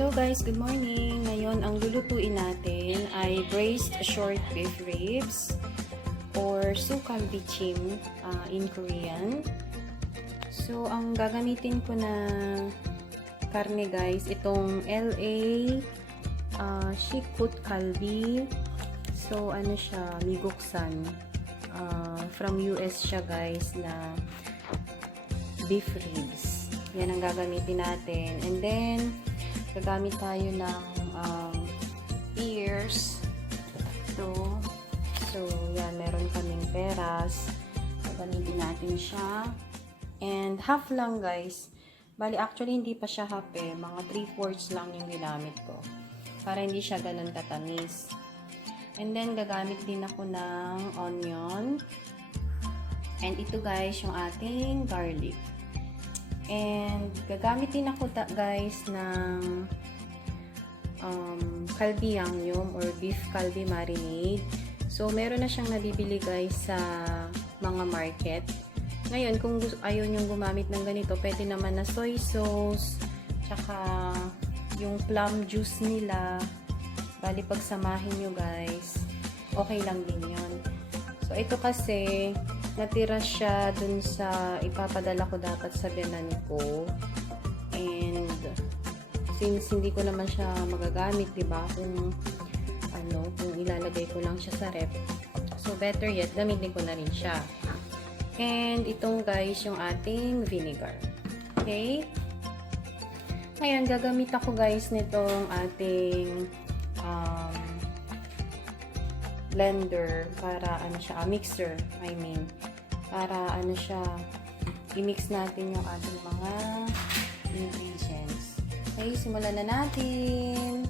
Hello guys, good morning. Ngayon, ang lulutuin natin ay braised short beef ribs or Su Galbijjim in Korean. So, ang gagamitin ko na karne guys, itong LA Shikut Kalbi. So, ano siya, miguksan. From US siya guys na beef ribs. Yan ang gagamitin natin. And then, gagamit tayo ng ears. So, yan, meron kaming peras. Gagamitin natin siya. And half lang guys. Bali, actually, hindi pa siya half eh. Mga 3/4 lang yung ginamit ko. Para hindi siya ganun katamis. And then, gagamit din ako ng onion. And ito guys, yung ating garlic. And gagamit din ako guys ng kalbijjim or beef kalbi marinade. So, meron na siyang nabibili guys sa mga market. Ngayon, kung ayaw nyong gumamit ng ganito, pwede naman na soy sauce, tsaka yung plum juice nila. Bali, pagsamahin nyo guys, okay lang din yun. So, ito kasi, natira siya dun sa ipapadala ko dapat sa biyanan ko. And, since hindi ko naman siya magagamit, diba? Kung ilalagay ko lang siya sa rep. So, better yet, gamitin ko na rin siya. And, itong guys, yung ating vinegar. Okay? Ngayon, gagamit ako guys nitong ating blender para mixer, para i-mix natin yung ating mga ingredients. Okay, simulan na natin.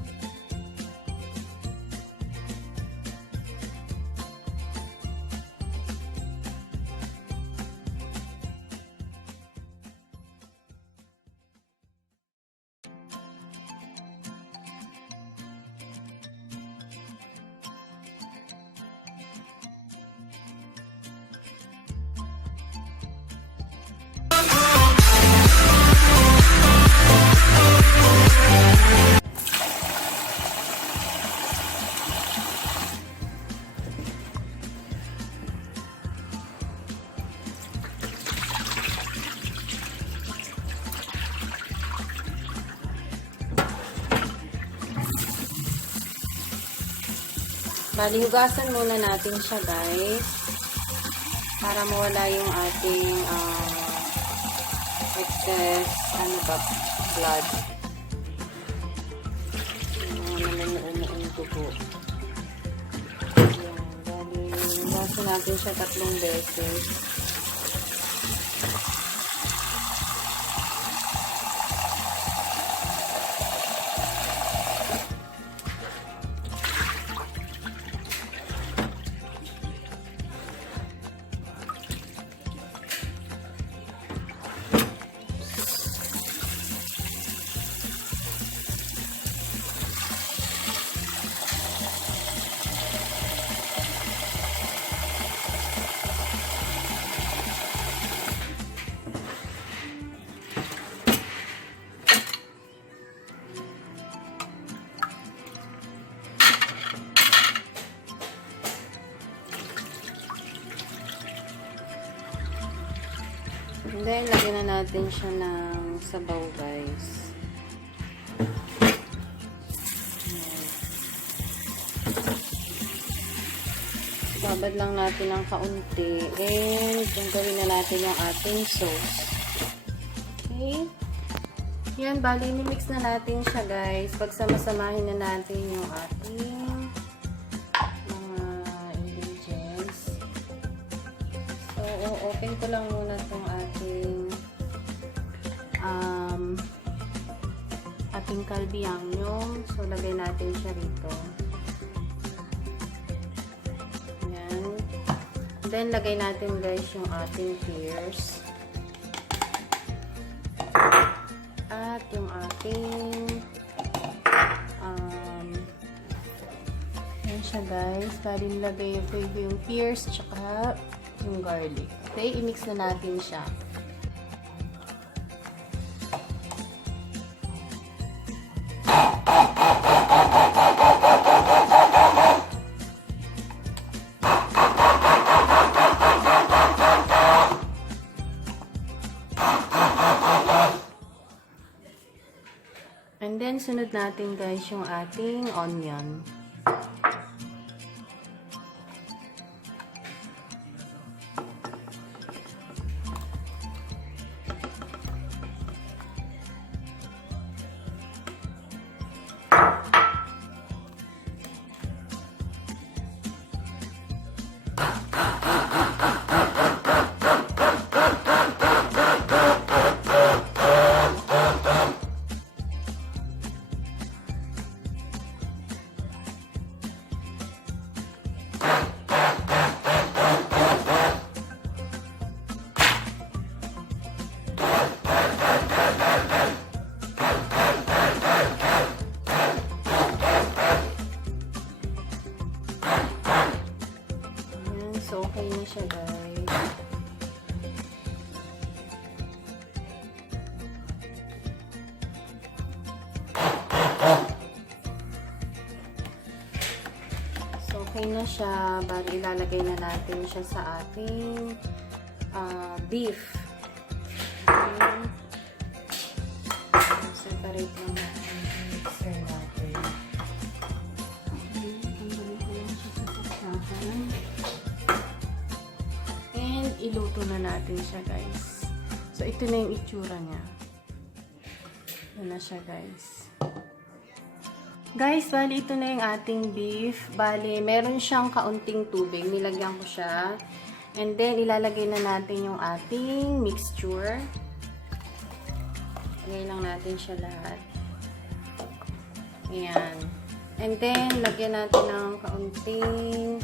Bali, hugasan muna natin siya guys para mawala yung ating excess blood. Naman dugo. Bali, hugasan natin siya 3 beses. And then, lagyan na natin siya ng sabaw, guys. Babad lang natin ng kaunti. And, gawin na natin yung ating sauce. Okay? Yan, bali, mix na natin siya, guys. Pagsama-samahin na natin yung ating mga ingredients. So, open ko lang muna itong ating kalbijjim. So, lagay natin siya rito. Ayan. Then, lagay natin guys yung ating pears. At yung ating yan siya guys. Bali, lagay yung pears tsaka yung garlic. Okay, i-mix na natin siya. And then, sunod natin guys yung ating onion. So, okay na siya, guys. So, okay na siya. Bali, ilalagay na natin siya sa ating beef. Okay. Separate lang natin yung mixer natin. Okay. Tanggalin ko lang siya sa saksakan. And iluto na natin siya, guys. So, ito na yung itsura niya. Ito na siya, guys. Guys, bali ito na yung ating beef. Bali, meron siyang kaunting tubig. Nilagyan ko siya. And then, ilalagay na natin yung ating mixture. Lagay lang natin siya lahat. Ayan. And then, lagyan natin ng kaunting,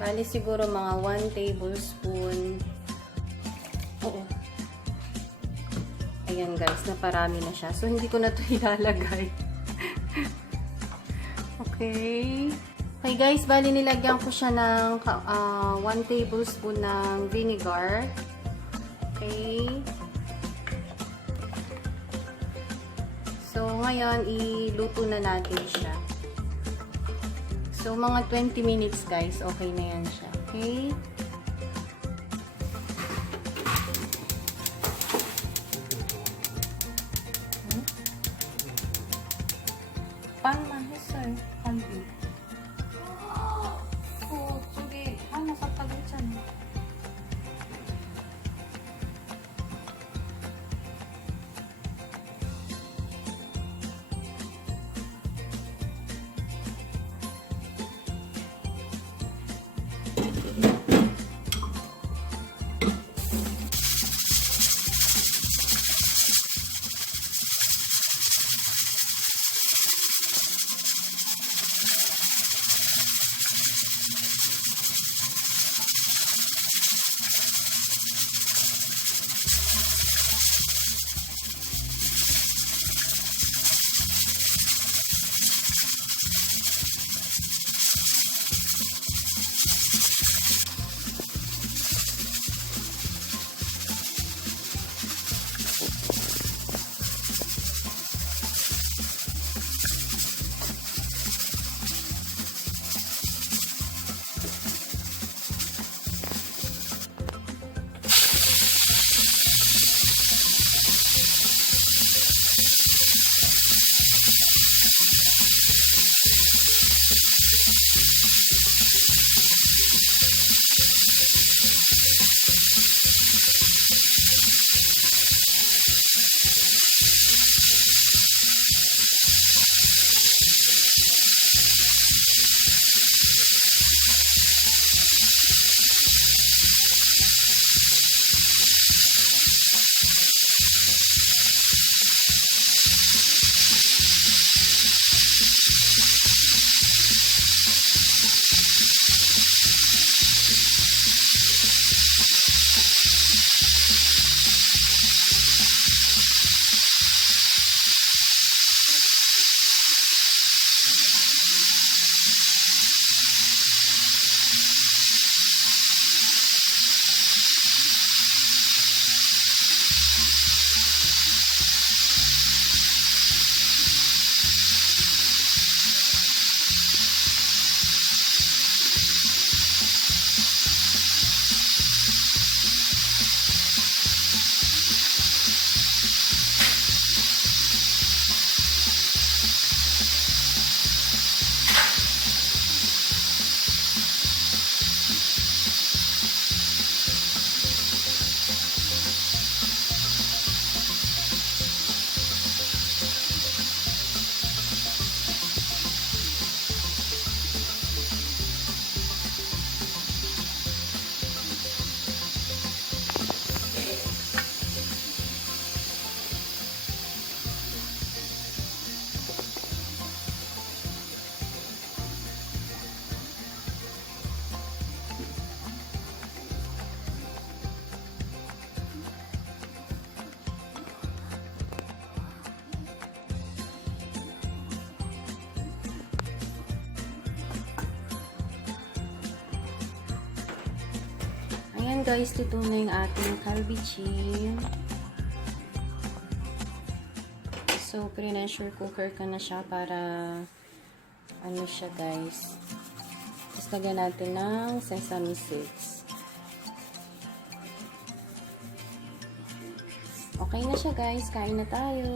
bali siguro mga 1 tablespoon. Oo. Ayan guys, naparami na siya. So, hindi ko na ito ilalagay. Okay. Okay guys, bali nilagyan ko siya ng 1 tablespoon ng vinegar. Okay. So, ngayon, iluto na natin siya. So, mga 20 minutes guys, okay na yan siya. Okay? Paano mahusay? Kalbi. Oo, sige. Ano sa pag-utsan? guys, luto na yung ating kalbijjim. So, pre-pressure cooker ko na siya para ano siya guys. Tapos lagyan natin ng sesame seeds. Okay na siya guys, kain na tayo.